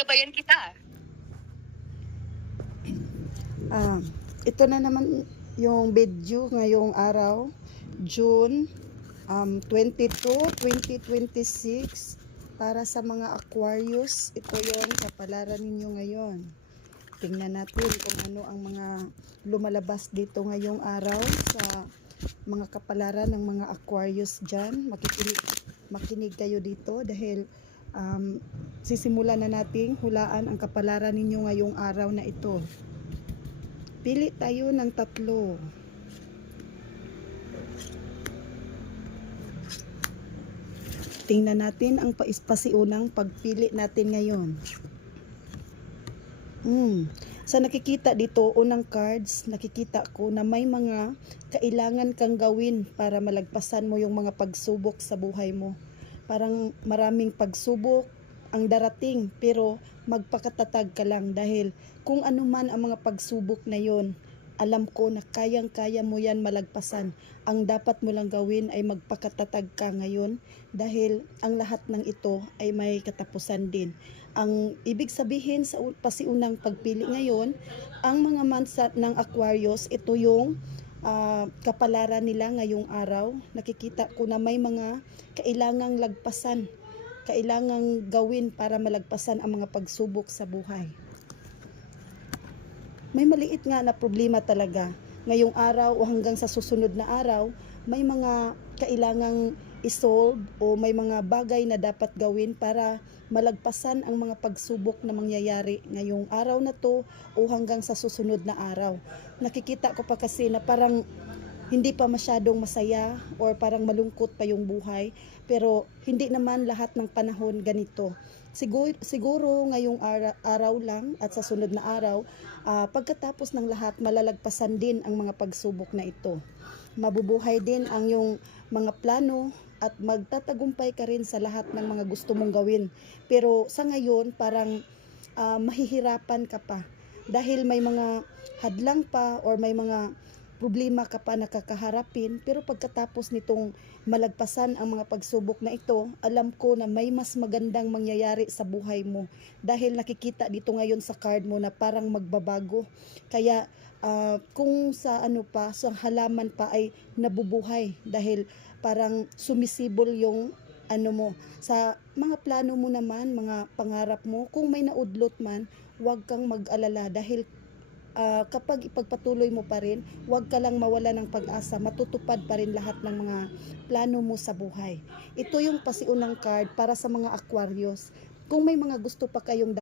Gabayan kita. Ah, ito na naman yung video ngayong araw, June 22, 2026 para sa mga Aquarius. Ito yon kapalaran ninyo ngayon. Tingnan natin kung ano ang mga lumalabas dito ngayong araw sa mga kapalaran ng mga Aquarius dyan. Makinig kayo dito dahil sisimulan na nating hulaan ang kapalaran ninyo ngayong araw na ito. Pili tayo ng 3. Tingnan natin ang pasiunang pagpili natin ngayon. Sa nakikita dito, unang cards, nakikita ko na may mga kailangan kang gawin para malagpasan mo yung mga pagsubok sa buhay mo. Parang maraming pagsubok ang darating, pero magpakatatag ka lang dahil kung ano man ang mga pagsubok na yon, alam ko na kayang-kaya mo yan malagpasan. Ang dapat mo lang gawin ay magpakatatag ka ngayon dahil ang lahat ng ito ay may katapusan din. Ang ibig sabihin sa pasiunang pagpili ngayon, ang mga mansa ng Aquarius, ito yung kapalaran nila ngayong araw. Nakikita ko na may mga kailangang lagpasan, kailangang gawin para malagpasan ang mga pagsubok sa buhay. May maliit nga na problema talaga. Ngayong araw o hanggang sa susunod na araw, may mga kailangang isolve o may mga bagay na dapat gawin para malagpasan ang mga pagsubok na mangyayari ngayong araw na to o hanggang sa susunod na araw. Nakikita ko pa kasi na parang hindi pa masyadong masaya or parang malungkot pa yung buhay, pero hindi naman lahat ng panahon ganito. Siguro ngayong araw lang at sa sunod na araw, pagkatapos ng lahat malalagpasan din ang mga pagsubok na ito. Mabubuhay din ang yung mga plano at magtatagumpay ka rin sa lahat ng mga gusto mong gawin. Pero sa ngayon parang mahihirapan ka pa dahil may mga hadlang pa or may mga problema ka pa nakakaharapin, pero pagkatapos nitong malagpasan ang mga pagsubok na ito, alam ko na may mas magandang mangyayari sa buhay mo dahil nakikita dito ngayon sa card mo na parang magbabago. Kaya kung sa sa halaman pa ay nabubuhay dahil parang sumisibol yung mo sa mga plano mo naman, mga pangarap mo. Kung may naudlot man, huwag kang mag-alala dahil kapag ipagpatuloy mo pa rin, huwag ka lang mawala ng pag-asa, matutupad pa rin lahat ng mga plano mo sa buhay. Ito yung pasiunang card para sa mga Aquarius. Kung may mga gusto pa kayong